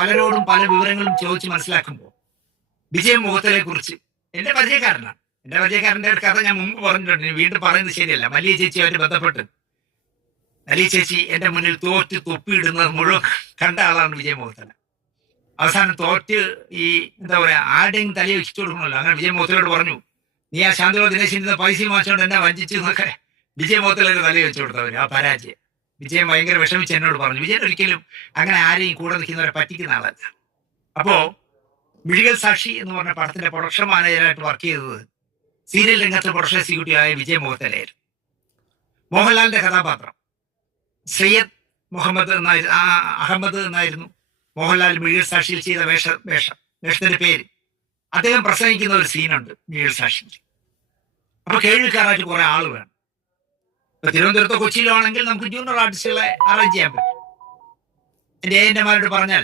പലരോടും പല വിവരങ്ങളും ചോദിച്ച് മനസ്സിലാക്കുമ്പോൾ വിജയ് മുഖത്തലെ കുറിച്ച് എന്റെ പരിചയക്കാരനാണ്. എന്റെ പരിചയക്കാരന്റെ ഒരു കഥ ഞാൻ മുമ്പ് പറഞ്ഞിട്ടുണ്ട്, ഇനി വീണ്ടും പറയുന്നത് ശരിയല്ല. മല്ലിയ ചേച്ചിയുമായിട്ട് ബന്ധപ്പെട്ട് മല്ലിയ ചേച്ചി എന്റെ മുന്നിൽ തോറ്റ് തൊപ്പിയിടുന്നത് മുഴുവൻ കണ്ട ആളാണ് വിജയ് മുഖത്തല. അവസാനം തോറ്റ് ഈ എന്താ പറയാ ആരുടെയും തലയെ വെച്ചിട്ട് കൊടുക്കണമല്ലോ. അങ്ങനെ വിജയ് മുഖത്തലോട് പറഞ്ഞു, നീ ആ ശാന്തള ദിനേശിന്റെ പൈസയും വാങ്ങിച്ചോണ്ട് എന്നെ വഞ്ചിച്ചു എന്നൊക്കെ വിജയ് മുഖത്തലൊരു തലയെ വെച്ചു കൊടുത്തവര് ആ പരാജയം. വിജയൻ ഭയങ്കര വിഷമിച്ച് എന്നോട് പറഞ്ഞു. വിജയൻ ഒരിക്കലും അങ്ങനെ ആരെയും കൂടെ നിൽക്കുന്നവരെ പറ്റിക്കുന്ന ആളല്ല. അപ്പോ മിഴികൾ സാക്ഷി എന്ന് പറഞ്ഞ പടത്തിന്റെ പ്രൊഡക്ഷൻ മാനേജറായിട്ട് വർക്ക് ചെയ്തത് സീരിയൽ രംഗത്ത് പ്രൊഡക്ഷൻ എക്സിക്യൂട്ടീവ് ആയ വിജയ് മുഖത്തലയായിരുന്നു. മോഹൻലാലിന്റെ കഥാപാത്രം സയ്യദ് അഹമ്മദ് എന്നായിരുന്നു മോഹൻലാൽ മിഴികൾ സാക്ഷിയിൽ ചെയ്ത വേഷത്തിന്റെ പേര്. അദ്ദേഹം പ്രസംഗിക്കുന്ന ഒരു സീനുണ്ട് മിഴികൾ സാക്ഷിയിൽ. അപ്പൊ കേൾവിക്കാരായിട്ട് കുറെ ആള് വേണം. ഇപ്പൊ തിരുവനന്തപുരത്തോ കൊച്ചിയിലോ ആണെങ്കിൽ നമുക്ക് ജൂനിയർ ആർട്ടിസ്റ്റുകളെ അറേഞ്ച് ചെയ്യാൻ പറ്റും. എന്റെ ഏജന്റുമാരോട് പറഞ്ഞാൽ